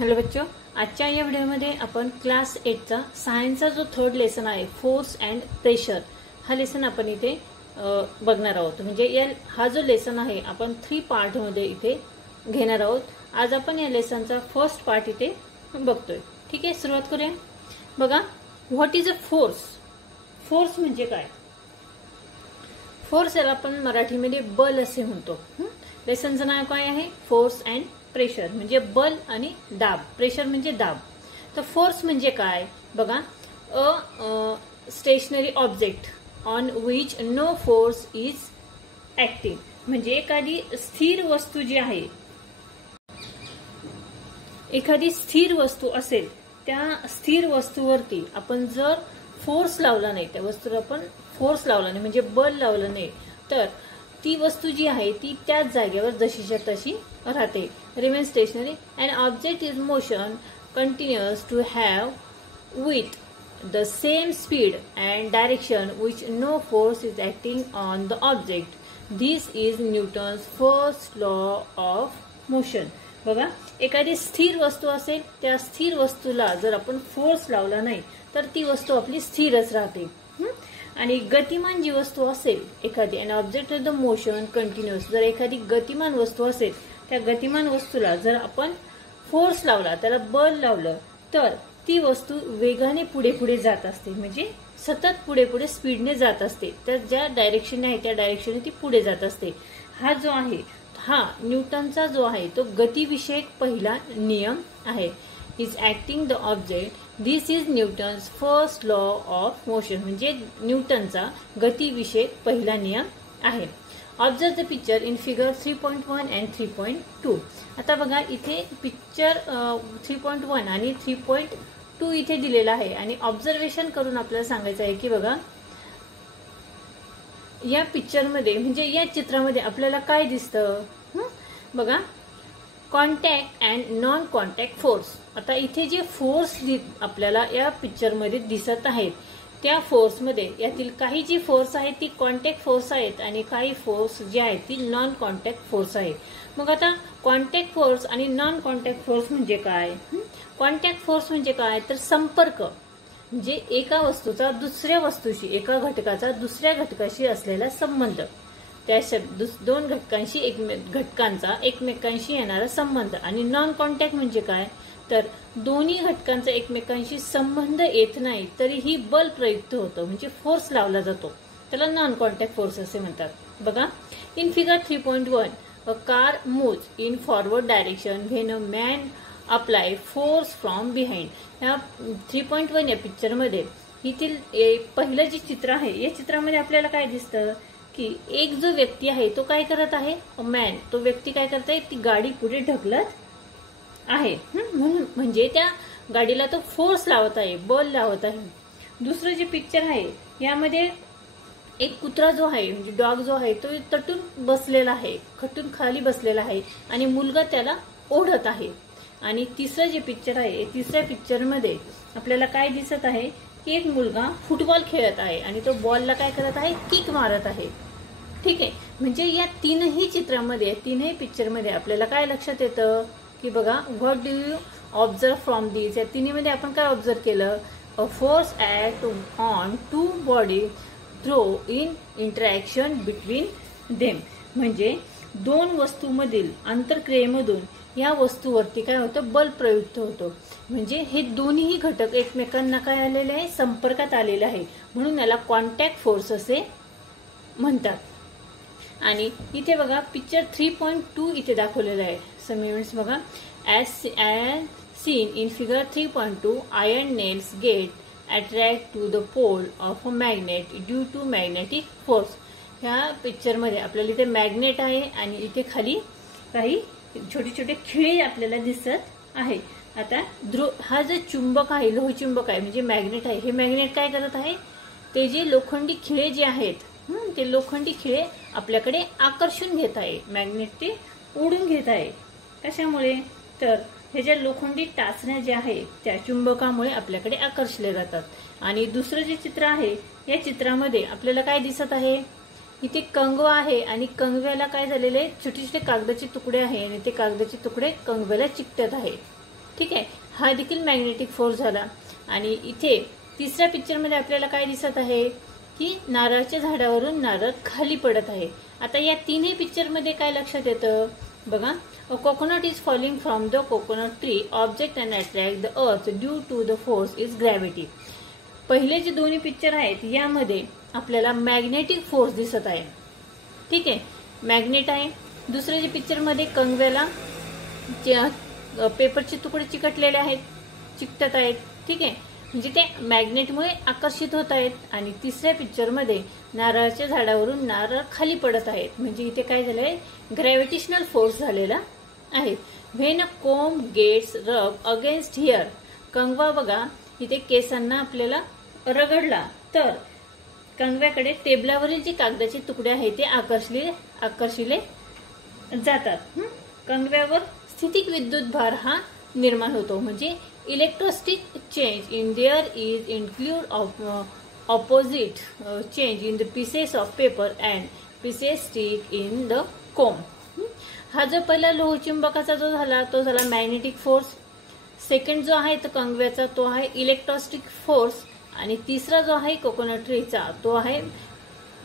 Hello बच्चों, आजच्या या व्हिडिओमध्ये आपण क्लास 8 चा सायन्सचा जो थर्ड लेसन आहे फोर्स अँड प्रेशर हा लेसन आपण इथे बघणार आहोत। म्हणजे हा जो लेसन आहे आपण 3 पार्ट मध्ये इथे घेणार आहोत। आज आपण या लेसनचा फर्स्ट पार्ट इथे बघतोय। ठीक आहे, सुरुवात करूया। बघा, what is a force? Force म्हणजे काय? फोर्स याला आपण मराठीमध्ये बल असे म्हणतो। लेसनचं नाव काय आहे? फोर्स अँड प्रेशर, म्हणजे बल आणि दाब। प्रेशर म्हणजे दाब। तर फोर्स म्हणजे काय? बघा, a stationary object on which no force is acting, म्हणजे एखादी स्थिर वस्तू जी आहे, एखादी स्थिर वस्तू असेल त्या स्थिर वस्तूवरती आपण जर फोर्स लावला नाही, त्या वस्तूला आपण फोर्स लावला नाही म्हणजे बल लावलं नाही, तर ती वस्तू जी आहे ती त्याच जागेवर जशीच्या तशी राहते, remain stationary. And object is motion continuous to have with the same speed and direction which no force is acting on the object. This is Newton's first law of motion. बघा, एखादी स्थिर वस्तू असेल त्या स्थिर वस्तूला जर आपण फोर्स लावला नाही तर ती वस्तू आपली स्थिरच राहते। आणि गतिमान जी वस्तू असेल एखादी, and object is the motion continuous, जर एखादी गतिमान वस्तू असेल त्या गतिमान वस्तूला जर आपण फोर्स लावला, त्याला बल लावलं, तर ती वस्तू वेगाने पुढे पुढे जात असते, म्हणजे सतत पुढे पुढे स्पीडने जात असते। तर ज्या डायरेक्शन आहे त्या डायरेक्शनने ती पुढे जात असते। हा जो आहे हा न्यूटनचा जो आहे तो गतिविषयक पहिला नियम आहे। Is acting the object, this is Newton's first law of motion, म्हणजे न्यूटनचा गतिविषयक पहिला नियम आहे। Observe the picture in figure 3.1 and 3.2। आता बघा, इथे पिक्चर 3.1 आणि 3.2 इथे दिलेला आहे आणि ऑब्झर्वेशन करून आपल्याला सांगायचं आहे की बघा, या पिक्चरमध्ये म्हणजे या चित्रामध्ये आपल्याला काय दिसतं? बघा, contact and non contact force. आता इथे जे फोर्स आपल्याला या पिक्चरमध्ये दिसत आहेत त्या फोर्समध्ये यातील काही जी फोर्स आहेत ती कॉन्टॅक्ट फोर्स आहेत आणि काही फोर्स जी आहेत ती नॉन कॉन्टॅक्ट फोर्स आहेत। मग आता कॉन्टॅक्ट फोर्स आणि नॉन कॉन्टॅक्ट फोर्स म्हणजे काय? कॉन्टॅक्ट फोर्स म्हणजे काय तर संपर्क, म्हणजे एका वस्तूचा दुसऱ्या वस्तूशी, एका घटकाचा दुसऱ्या घटकाशी असलेला संबंध, त्या दोन घटकांचा एकमेकांशी येणारा संबंध। आणि नॉन कॉन्टॅक्ट म्हणजे काय तर दोन्ही घटकांचा एकमेकांशी संबंध येत नाही तरीही बल प्रयुक्त होतं, म्हणजे फोर्स लावला जातो, त्याला नॉन कॉन्टॅक्ट फोर्स असे म्हणतात। बघा, in figure 3.1 a car moves in forward direction when a man apply force from behind. या 3.1 या पिक्चर मध्ये इथील पहिलं जे चित्र आहे या चित्रामध्ये आपल्याला काय दिसतं की एक जो व्यक्ती आहे तो काय करत आहे, मॅन, तो व्यक्ती काय करत आहे, ती गाडी पुढे ढकलत आहे, म्हणून म्हणजे त्या गाडीला तो फोर्स लावत आहे, बल लावत आहे। दुसरं जे पिक्चर आहे यामध्ये एक कुत्रा जो आहे म्हणजे डॉग जो आहे तो तटून बसलेला आहे, खटून खाली बसलेला आहे आणि मुलगा त्याला ओढत आहे। आणि तिसरं जे पिक्चर आहे, तिसऱ्या पिक्चर मध्ये आपल्याला काय दिसत आहे की एक मुलगा फुटबॉल खेळत आहे आणि तो बॉलला काय करत आहे, किक मारत आहे। ठीक आहे, म्हणजे या तीनही चित्रामध्ये, तीनही पिक्चर मध्ये आपल्याला काय लक्षात येतं की बघा, what do you observe from this? या तिन्हीमध्ये आपण काय ऑब्झर्व केलं? A force act on two body through in interaction between them, म्हणजे दोन वस्तूमधील आंतरक्रियेमधून या वस्तूवरती काय होतं, बल प्रयुक्त होतं, म्हणजे हे दोन्ही घटक एकमेकांना काय आलेले आहे, संपर्कात आलेले आहे, म्हणून याला कॉन्टॅक्ट फोर्स असे म्हणतात। आणि इथे बघा पिक्चर 3.2 इथे दाखवलेलं आहे। सम इव्हेंट्स बघा, as seen in figure 3.2 iron nails get attract to the pole of a magnet due to magnetic force. ह्या पिक्चरमध्ये आपल्याला इथे मॅग्नेट आहे आणि इथे खाली काही छोटे छोटे खिळे आपल्याला दिसत आहे। आता हा जो चुंबक आहे, लोहचुंबक आहे म्हणजे मॅग्नेट आहे, हे मॅग्नेट काय करत आहे, ते जे लोखंडी खिळे जे आहेत ते लोखंडी खिळे आपल्याकडे आकर्षून घेत आहे, मॅग्नेट ते ओढून घेत आहे। कशामुळे तर हे ज्या लोखंडी टाचण्या ज्या आहेत त्या चुंबकामुळे आपल्याकडे आकर्षले जातात। आणि दुसरं जे चित्र आहे या चित्रामध्ये आपल्याला काय दिसत आहे, इथे कंगवा आहे आणि कंगव्याला काय झालेले छोटे छोटे कागदाचे तुकडे आहे आणि ते कागदाचे तुकडे कंगव्याला चिकटत आहे। ठीक आहे, हा देखील मॅग्नेटिक फोर्स झाला. आणि इथे तिसऱ्या पिक्चरमध्ये आपल्याला काय दिसत आहे की नारळाच्या झाडावरून नारळ खाली पडत आहे. आता या तिन्ही पिक्चरमध्ये काय लक्षात येतं बघा, a coconut is falling from the coconut tree, object and attract the earth due to the force is gravity. पहिले जे दोन्ही पिक्चर आहेत यामध्ये आपल्याला मॅग्नेटिक फोर्स दिसत आहे. ठीक आहे, मॅग्नेट आहे. दुसरे जे पिक्चरमध्ये कंगव्याला पेपरचे तुकडे चिकटलेले आहेत, चिकटत आहेत. ठीक आहे, म्हणजे ते मॅग्नेटमुळे आकर्षित होत आहेत. आणि तिसऱ्या पिक्चरमध्ये नारळाच्या झाडावरून नारळ खाली पडत आहेत, म्हणजे इथे काय झालंय, ग्रॅव्हिटेशनल फोर्स झालेला आहे. व्हेन अ कोम्ब गेट्स रब अगेन्स्ट हिअर, कंगवा बघा इथे केसांना आपल्याला रगडला तर कंगव्याकडे टेबलावरील जे कागदाचे तुकडे आहेत ते आकर्षिले जातात. कंगव्यावर स्थितिक विद्युत भार हा निर्माण होतो. म्हणजे electrostatic change in there is include opposite change in the pieces of paper and pieces stick in the comb. हा जो पहिला लोहचुंबकाचा जो झाला तो झाला मॅग्नेटिक फोर्स. सेकंड जो आहे तो कंगव्याचा तो आहे इलेक्ट्रोस्टिक फोर्स. आणि तिसरा जो आहे कोकोनट ट्रीचा तो आहे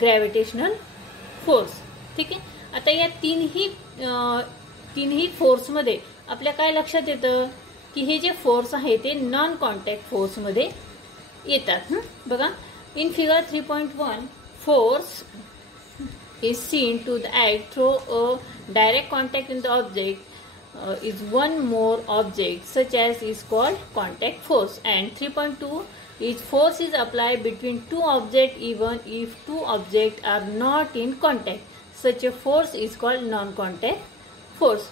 ग्रॅव्हिटेशनल फोर्स. ठीक आहे, आता या तीनही फोर्समध्ये आपल्या काय लक्षात येतं की हे जे फोर्स आहे ते नॉन कॉन्टॅक्ट फोर्समध्ये येतात. बघा in figure 3.1 force is seen to the act through a direct contact in the object is one more object such as is called contact force. And 3.2 is force is applied between two objects even if two objects are not in contact. Such a force is called non-contact force.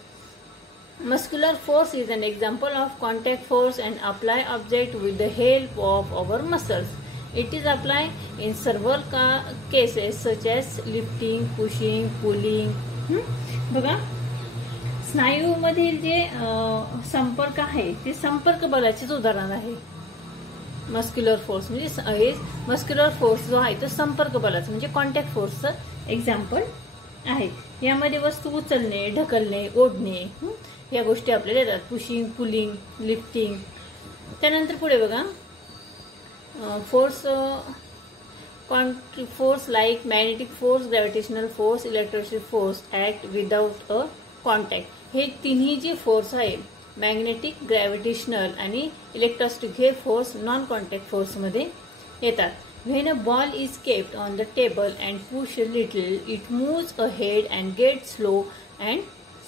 Muscular force is an example of contact force and apply object with the help of our muscles. It is applied in several cases such as lifting, pushing, pulling. बघा स्नायूमधील जे संपर्क आहे ते संपर्क बलाचेच उदाहरण आहे. Muscular force म्हणजे muscular force जो आहे तो संपर्क बलाचा म्हणजे कॉन्टॅक्ट फोर्सचं एक्झाम्पल आहे. यामध्ये वस्तू उचलणे, ढकलणे, ओढणे या गोष्टी आपल्याला येतात. Pushing, pulling, lifting. त्यानंतर पुढे बघा force like magnetic force, gravitational force, electrostatic force act without a contact. हे तिन्ही जे फोर्स आहे मॅग्नेटिक, ग्रॅव्हिटेशनल आणि इलेक्ट्रोस्टॅटिक हे फोर्स नॉन कॉन्टॅक्ट फोर्समध्ये येतात. When a ball is kept on the table and push little it moves ahead and get slow and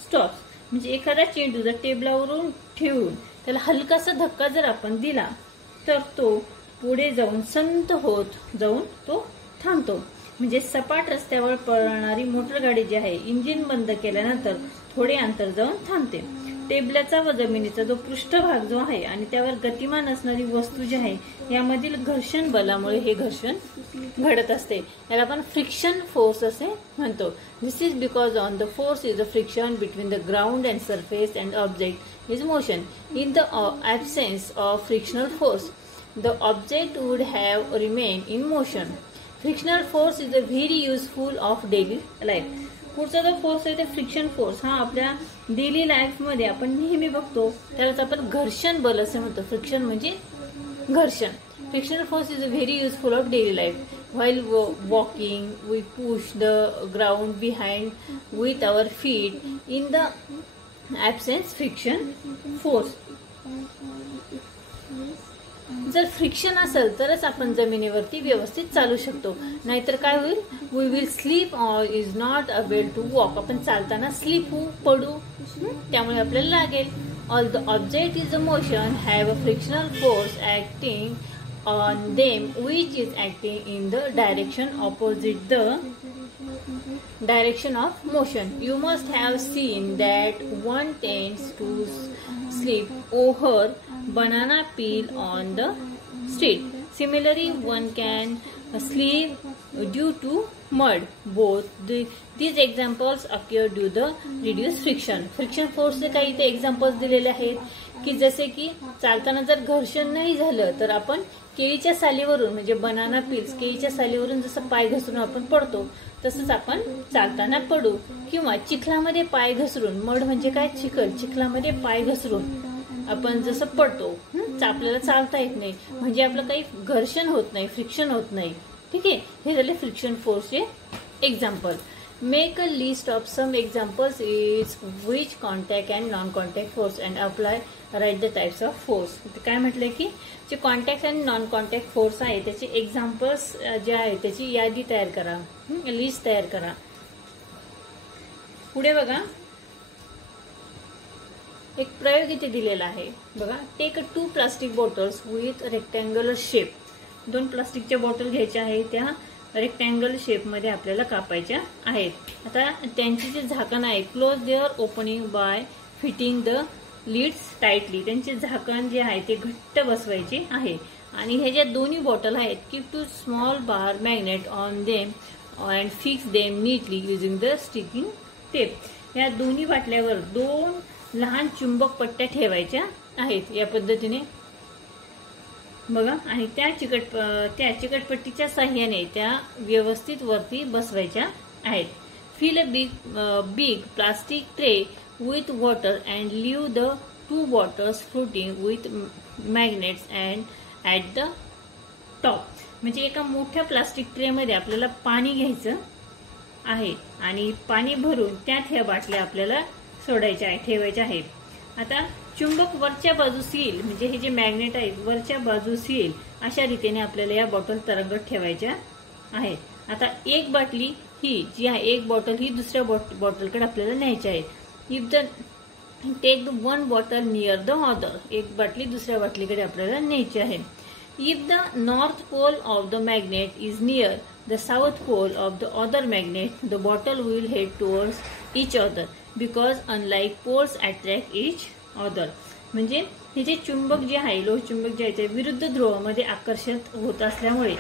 stops. म्हणजे एखादा चेंडू जर टेबलावरून ठेवून त्याला हलकासा धक्का जर आपण दिला तर तो पुढे जाऊन संत होत जाऊन तो थांबतो. म्हणजे सपाट रस्त्यावर पळणारी मोटर गाडी जी आहे इंजिन बंद केल्यानंतर थोडे अंतर जाऊन थांबते. टेबलाचा व जमिनीचा जो पृष्ठभाग जो आहे आणि त्यावर गतिमान असणारी वस्तू जी आहे यामधील घर्षण बलामुळे हे घर्षण घडत असते. याला आपण फ्रिक्शन फोर्स असे म्हणतो. This is because on the force is the friction between the ground and surface and object is motion. In the absence of frictional force the object would have remained in motion. Frictional force is a very useful of daily life. पुढचा जो force आहे ते friction force हा आपल्या daily life मध्ये आपण नेहमी बघतो. त्यालाच आपण घर्षण बल असे म्हणतो. फ्रिक्शन म्हणजे घर्षण. Frictional force is a very useful of daily life. While walking, we push the ground behind with our feet. In the absence, friction force. जर फ्रिक्शन असेल तरच आपण जमिनीवरती व्यवस्थित चालू शकतो. नाहीतर काय होईल, we will slip or is not able to walk. आपण चालताना स्लीप होऊ, पडू, त्यामुळे आपल्याला लागेल. All the object is a motion have a frictional force acting on them which is acting in the direction opposite the direction of motion. You must have seen that one tends to slip over banana peel on the street. Similarly, one can slip due to mud. Both these examples occur due to reduced friction. Friction force चे काही ते examples दिलेले आहेत की जसे की चालताना जर घर्षण नाही झालं तर आपण केळीच्या सालीवरून म्हणजे बनाना पील्स केळीच्या सालीवरून जसं पाय घसरून आपण पडतो तसंच आपण चालताना पडू. किंवा चिखलामध्ये पाय घसरून, मड म्हणजे काय, चिखल, चिखलामध्ये पाय घसरून आपण जसं पडतो आपल्याला चालता येत नाही, म्हणजे आपलं काही घर्षण होत नाही, फ्रिक्शन होत नाही. ठीक आहे, हे झाले फ्रिक्शन फोर्सचे example. Make a list of some examples is which contact and non contact force and apply right the types of force. काय म्हटलंय की जे contact and non contact force आहे त्याचे एक्झाम्पल्स जे आहे त्याची यादी तयार करा, लिस्ट तयार करा. पुढे बघा, एक प्रयोग इथे दिलेला आहे बघा. Take 2 plastic bottles with rectangular shape. 2 प्लास्टिकच्या बॉटल घ्यायच्या आहेत, त्या रेक्टँगल शेपमध्ये आपल्याला कापायच्या आहेत. आता त्यांची जे झाकण आहे, close their opening by fitting the lids tightly. त्यांचे झाकण जे आहे ते घट्ट बसवायचे आहे. आणि हे ज्या दोन्ही बॉटल आहेत, keep 2 small bar magnet on them and fix them neatly using the sticking tape. या दोन्ही बाटल्यावर 2 लहान चुंबक पट्ट्या ठेवायच्या आहेत या पद्धतीने बघा. आणि त्या चिकटपट्टीच्या साह्याने त्या व्यवस्थित वरती बसवायच्या आहेत. Fill a big plastic tray with water and leave the 2 bottles floating with magnets and at the top. म्हणजे एका मोठ्या प्लास्टिक ट्रे मध्ये आपल्याला पाणी घ्यायचं आहे आणि पाणी भरून त्यात ह्या बाटल्या आपल्याला सोडायच्या आहे, ठेवायच्या आहेत. आता चुंबक वरच्या बाजूस येईल, म्हणजे हे जे मॅग्नेट आहेत वरच्या बाजूस येईल अशा रीतीने आपल्याला या बॉटल तरंगत ठेवायच्या आहेत. आता एक बाटली ही जी आहे, एक बॉटल ही दुसऱ्या बॉटलकडे आपल्याला न्यायची आहे. If the take 1 bottle near the other. एक बाटली दुसऱ्या बाटलीकडे आपल्याला न्यायची आहे. If the north pole of the magnet is near the south pole of the other magnet, the bottle will head towards each other because unlike poles attract each other. म्हणजे हे जे चुंबक जे आहे, लोहचुंबक जे आहे ते विरुद्ध ध्रुवामध्ये आकर्षित होत असल्यामुळे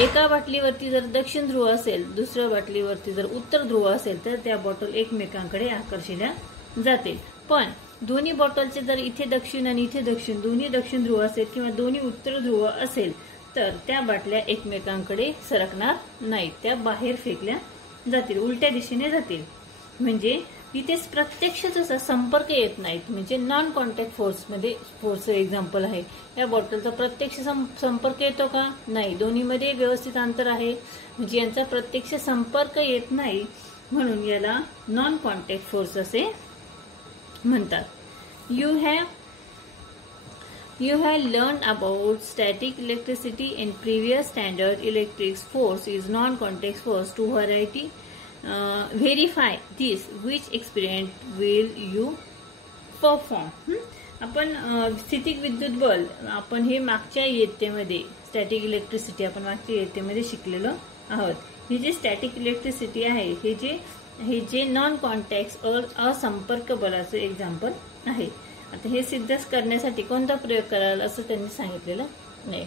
एका बाटलीवरती जर दक्षिण ध्रुव असेल, दुसऱ्या बाटलीवरती जर उत्तर ध्रुव असेल तर त्या बॉटल एकमेकांकडे आकर्षिल्या जातील. पण दोन्ही बॉटलचे जर इथे दक्षिण आणि इथे दक्षिण, दोन्ही दक्षिण ध्रुव असेल किंवा दोन्ही उत्तर ध्रुव असेल तर त्या बाटल्या एकमेकांकडे सरकणार नाहीत, त्या बाहेर फेकल्या जातील, उलट्या दिशेने जातील. म्हणजे इथेच प्रत्यक्षच असा संपर्क येत नाहीत. म्हणजे नॉन कॉन्टॅक्ट फोर्समध्ये फोर्सचं एक्झाम्पल आहे. या बॉटलचा प्रत्यक्ष संपर्क येतो का? नाही. दोन्हीमध्ये व्यवस्थित अंतर आहे, म्हणजे यांचा प्रत्यक्ष संपर्क येत नाही, म्हणून याला नॉन कॉन्टॅक्ट फोर्स असे म्हणतात. You have learned about static electricity in previous standard. Electric force is non-contact force. To verify this, which experiment will you perform? आपण स्थितिक विद्युत बल आपण हे मागच्या इयत्तेमध्ये स्टॅटिक इलेक्ट्रिसिटी आपण मागच्या इयत्तेमध्ये शिकलेलो आहोत. ही जी स्टॅटिक इलेक्ट्रिसिटी आहे हे जे नॉन कॉन्टॅक्ट असंपर्क बलाचं एक्झाम्पल आहे. आता हे सिद्ध करण्यासाठी कोणता प्रयोग कराल असं त्यांनी सांगितलेलं नाही.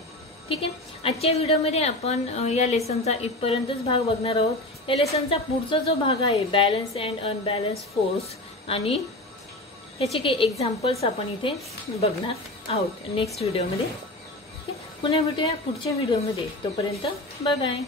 ठीक आहे, आजच्या व्हिडिओमध्ये आपण या लेसनचा इथपर्यंतच भाग बघणार आहोत. या लेसनचा पुढचा जो भाग आहे बॅलन्स अँड अनबॅलन्स फोर्स आणि त्याचे काही एक्झाम्पल्स आपण इथे बघणार आहोत नेक्स्ट व्हिडिओमध्ये. पुन्हा भेटूया पुढच्या व्हिडिओमध्ये. तोपर्यंत बाय बाय.